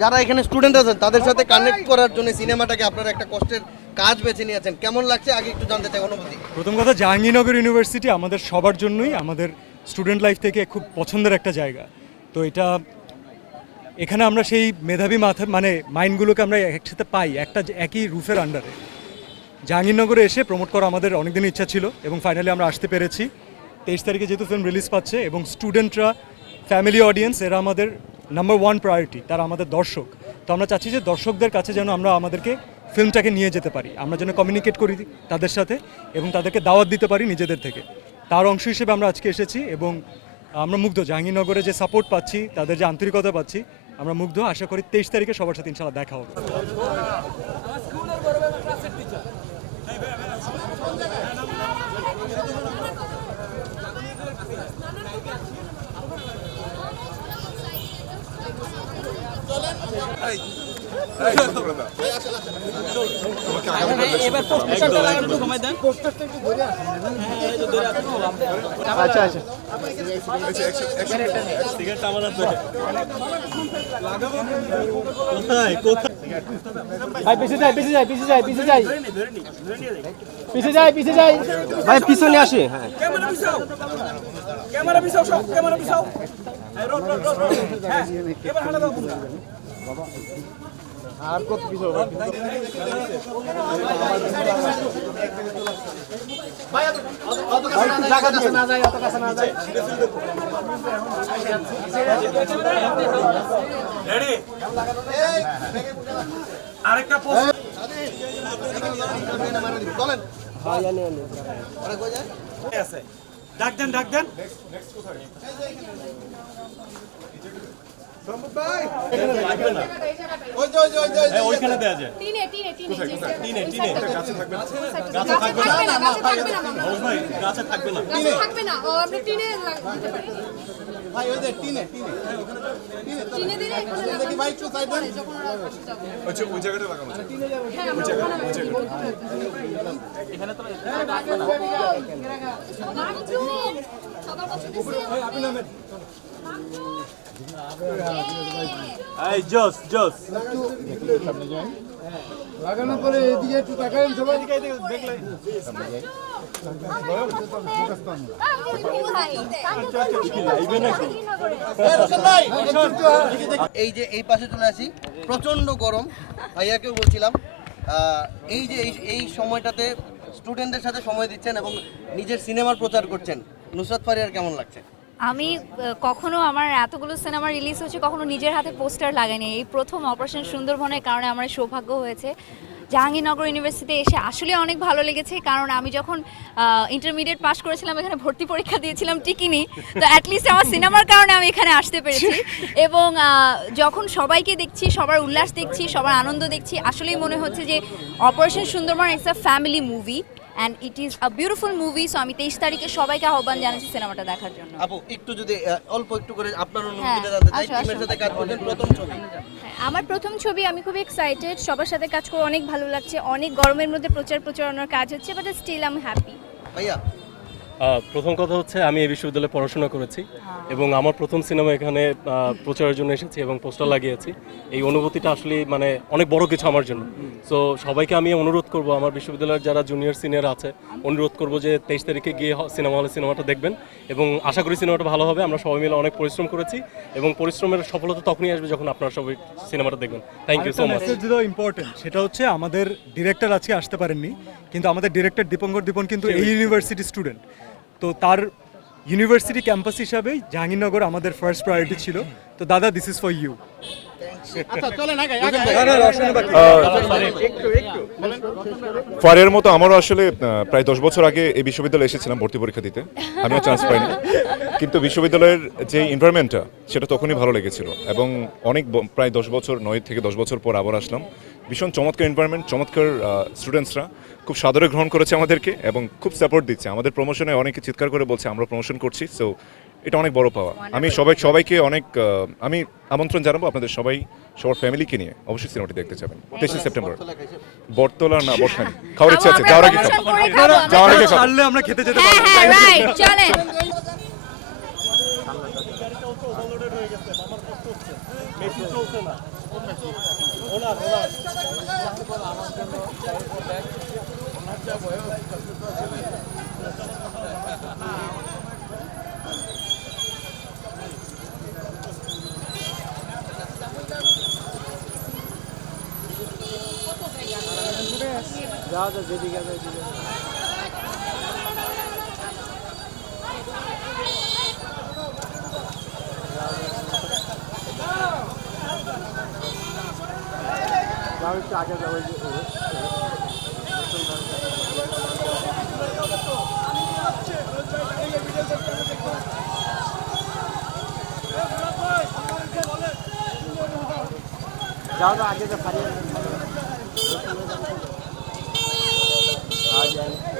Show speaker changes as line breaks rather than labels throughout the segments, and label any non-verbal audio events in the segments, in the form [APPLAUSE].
যারা এখানে স্টুডেন্ট আছেন, তাদের সাথে কানেক্ট করার জন্য সিনেমাটাকে আপনারা একটা কষ্টের কাজ বেছে নিয়েছেন। কেমন লাগছে? আগে একটু জানতে চাই, অনুভূতি।
প্রথম কথা, জাহাঙ্গীরনগর ইউনিভার্সিটি আমাদের সবার জন্যই আমাদের স্টুডেন্ট লাইফ থেকে খুব পছন্দের একটা জায়গা। তো এটা, এখানে আমরা সেই মেধাবী মাথা মানে মাইন্ডগুলোকে আমরা একসাথে পাই, একটা একই রুফের আন্ডারে জাহাঙ্গীরনগরে এসে প্রমোট করা আমাদের অনেক দিনের ইচ্ছা ছিল এবং ফাইনালি আমরা আসতে পেরেছি। তেইশ তারিখে যেহেতু ফিল্ম রিলিজ পাচ্ছে এবং স্টুডেন্টরা ফ্যামিলি অডিয়েন্স এরা আমাদের নাম্বার ওয়ান প্রায়োরিটি তারা আমাদের দর্শক। তো আমরা চাচ্ছি যে দর্শকদের কাছে যেন আমরা আমাদেরকে ফিল্মটাকে নিয়ে যেতে পারি। আমরা যেন কমিউনিকেট করি তাদের সাথে এবং তাদেরকে দাওয়াত দিতে পারি নিজেদের থেকে। তার অংশ হিসেবে আমরা আজকে এসেছি এবং আমরা মুগ্ধ। জাহাঙ্গীরনগরে যে সাপোর্ট পাচ্ছি, তাদের যে আন্তরিকতা পাচ্ছি, আমরা মুগ্ধ। আশা করি তেইশ তারিখে সবার সাথে ইনশাল্লাহ দেখা হবে।
ভাই পিছে যাই পিছে যাই পিছে যাই পিছে যাই। পিছে যাই পিছে যাই।
ভাই পিছনে আসে। হ্যাঁ।
ক্যামেরা পিছাও। সব ক্যামেরা পিছাও। হ্যাঁ, রোড রোড রোড রোড। হ্যাঁ এবার হাঁটা দাও। তোমরা রেডি আরেকটা পোস্ট
চলেন
আছে ডাক দেন ডাক দেন
এখানে তো সবার পছন্দ
এই জোস জোস।
লাগানোর পরে এদিকে একটু তাকালেন সবাই।
এই যে এই পাশে চলে আসি। প্রচণ্ড গরম। ভাইয়াকেও বলছিলাম এই যে এই এই সময়টাতে স্টুডেন্টদের সাথে সময় দিচ্ছেন এবং নিজের সিনেমার প্রচার করছেন। নুসরাত ফারিয়ার কেমন লাগছে?
আমি কখনো আমার এতগুলো সিনেমা রিলিজ হচ্ছে কখনো নিজের হাতে পোস্টার লাগাইনি। এই প্রথম অপারেশন সুন্দরবনের কারণে আমার সৌভাগ্য হয়েছে। জাহাঙ্গীরনগর ইউনিভার্সিটিতে এসে আসলে অনেক ভালো লেগেছে, কারণ আমি যখন ইন্টারমিডিয়েট পাস করেছিলাম, এখানে ভর্তি পরীক্ষা দিয়েছিলাম টিকিনি তো অ্যাটলিস্ট আমার সিনেমার কারণে আমি এখানে আসতে পেরেছি। এবং যখন সবাইকে দেখছি, সবার উল্লাস দেখছি, সবার আনন্দ দেখছি, আসলেই মনে হচ্ছে যে operation Sundarban it's a family movie and it is a beautiful movie so আমি তেইশ তারিখে সবাইকে আহ্বান জানাচ্ছি সিনেমাটা দেখার জন্য।
আপু একটু যদি অল্প একটু করে আপনার অনুভূতিটা
হ্যাঁ,
জানতে চাই
আসো,
টিমের
আসো।
সাথে কাজ করছেন প্রথম ছবি।
হ্যাঁ, আমার প্রথম ছবি আমি খুব এক্সাইটেড সবার সাথে কাজ করে অনেক ভালো লাগছে অনেক গরমের মধ্যে প্রচার প্রচারণার কাজ হচ্ছে but still I am happy
ভাইয়া
প্রথম কথা হচ্ছে আমি এই বিশ্ববিদ্যালয়ে পড়াশোনা করেছি এবং আমার প্রথম সিনেমা এখানে প্রচারের জন্য এসেছি এবং পোস্টার লাগিয়েছি। এই অনুভূতিটা আসলে মানে অনেক বড় কিছু আমার জন্য। সো সবাইকে আমি অনুরোধ করব আমার বিশ্ববিদ্যালয়ের যারা জুনিয়র সিনিয়র আছে অনুরোধ করব যে তেইশ তারিখে গিয়ে সিনেমা হলে সিনেমাটা দেখবেন এবং আশা করি সিনেমাটা ভালো হবে। আমরা সবাই মিলে অনেক পরিশ্রম করেছি এবং পরিশ্রমের সফলতা তখনই আসবে যখন আপনারা সবাই সিনেমাটা দেখবেন। Thank you so much
important সেটা হচ্ছে আমাদের ডিরেক্টর আজকে আসতে পারেননি কিন্তু আমাদের ডিরেক্টর দীপঙ্কর দীপন কিন্তু এই ইউনিভার্সিটি স্টুডেন্ট তো তার ইউনিভার্সিটি ক্যাম্পাস হিসাবেই জাহাঙ্গীরনগর আমাদের ফার্স্ট প্রায়োরিটি ছিল। তো দাদা দিস ইজ ফর ইউ
ফারের মতো আমারও আসলে প্রায় দশ বছর আগে এই বিশ্ববিদ্যালয়ে এসেছিলাম ভর্তি পরীক্ষা দিতে। আমিও চান্স পাইনি। কিন্তু বিশ্ববিদ্যালয়ের যে এনভায়রনমেন্টটা সেটা তখনই ভালো লেগেছিল। এবং অনেক প্রায় দশ বছর নয় থেকে দশ বছর পর আবার আসলাম। ভীষণ চমৎকার এনভায়রনমেন্ট চমৎকার স্টুডেন্টসরা খুব সাদরে গ্রহণ করেছে আমাদেরকে এবং খুব সাপোর্ট দিচ্ছে। আমাদের প্রমোশনে অনেকে চিৎকার করে বলছে আমরা প্রমোশন করছি। সো এটা অনেক বড় পাওয়া। আমি সবাই সবাইকে অনেক আমি আমন্ত্রণ জানাব আপনাদের সবাই সবার ফ্যামিলিকে নিয়ে। অবশ্যই সিনেমাটি দেখতে যাবেন। তেইশে সেপ্টেম্বর। বটতলা না বটখানি [LAUGHS] খাওয়ার ইচ্ছা আছে যাওয়ার আগে খাব। যাওয়ার আগে
আমরা খেতে যেতে
হ্যাঁ
পারব।
যাও যাও যেদিকে ওইদিকে। যাও একটু আগে যাও তো আগে তো যাও আগে যাও ফারিয়ে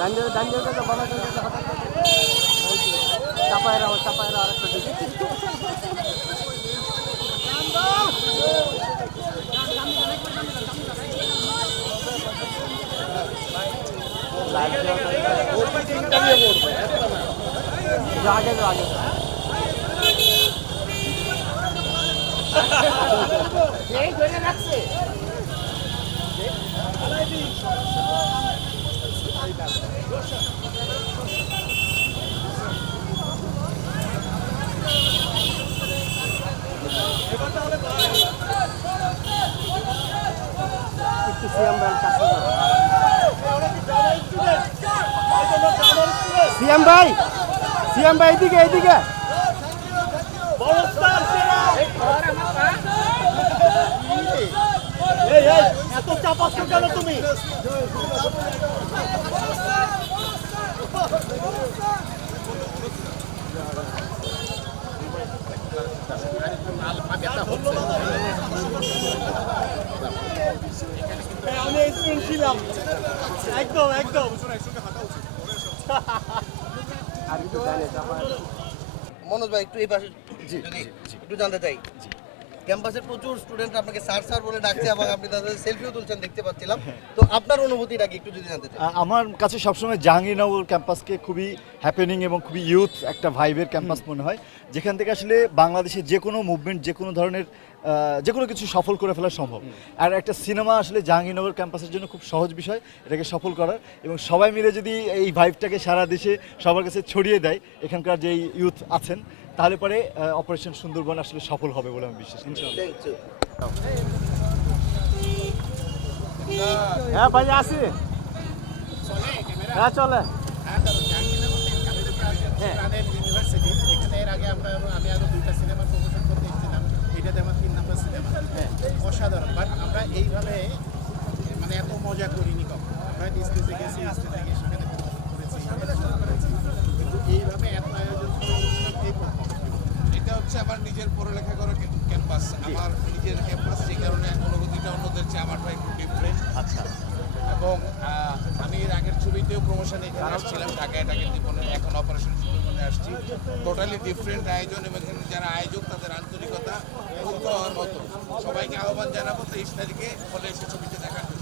ডান্ডে ডান্ডে তো বলা যায় চাপায় রাও চাপায় রাও আরেকটা দিকে আগে যাও আগে যাও। একটু সিএম ভাই কাছে সিএম ভাই সিএম ভাই এদিকে এদিকে।
এত চাপাচ্ছ কেন তুমি? আমি ছিলাম। একদম একদম
আর একটু ডানে চাপায়
মনোজ ভাই একটু এই পাশে একটু জানতে চাই। ক্যাম্পাসের প্রচুর স্টুডেন্ট আপনাকে স্যার স্যার বলে ডাকছে [LAUGHS] এবং আপনি তাদের সেলফিও তুলছেন দেখতে পাচ্ছিলাম। তো আপনার অনুভূতিটা কি? একটু যদি জানতে চাই।
আমার কাছে সবসময় জাহাঙ্গীরনগর ক্যাম্পাসকে খুবই হ্যাপেনিং এবং খুবই ইউথ একটা ভাইবের ক্যাম্পাস মনে হয়। যেখান থেকে আসলে বাংলাদেশের যে কোনো মুভমেন্ট যে কোনো ধরনের যে কোনো কিছু সফল করে ফেলা সম্ভব। আর একটা সিনেমা আসলে জাহাঙ্গীরনগর ক্যাম্পাসের জন্য খুব সহজ বিষয় এটাকে সফল করার। এবং সবাই মিলে যদি এই ভাইবটাকে সারা দেশে সবার কাছে ছড়িয়ে দেয় এখানকার যে ইউথ আছেন তাহলে পরে অপারেশন সুন্দরবন আসলে সফল হবে বলে আমি বিশ্বাস
হ্যাঁ ভাই আসি। হ্যাঁ চলে
ইউনিভার্সিটি এখানে এর আগে আমরা আমি আরও দুইটা সিনেমার প্রমোশন করতে এসেছিলাম এটাতে আমার তিন নম্বর সিনেমা অসাধারণ বাট আমরা এইভাবে মানে এত মজা করিনি কখনো। আমরা স্টেজে গেছি স্টেজে গিয়ে সেখানে কিন্তু এইভাবে এত আয়োজন
এটা হচ্ছে আমার নিজের পড়ালেখা করা ক্যাম্পাস আমার নিজের ক্যাম্পাস যে কারণে অনুভূতিটা অন্যদের চেয়ে আমারটা একটু ডিফারেন্ট আচ্ছা। এবং আমি এর আগের ছবিতেও প্রমোশনে এখানে আসছিলাম ঢাকা এটাকে জীবনে। এখন অপারেশন সুন্দরবনে আসছি। টোটালি ডিফারেন্ট আয়োজন এবং এখানে যারা আয়োজক তাদের আন্তরিকতা মুগ্ধ হওয়ার মতো সবাইকে আহ্বান জানাব তেইশ তারিখে ফলে এসে ছবিতে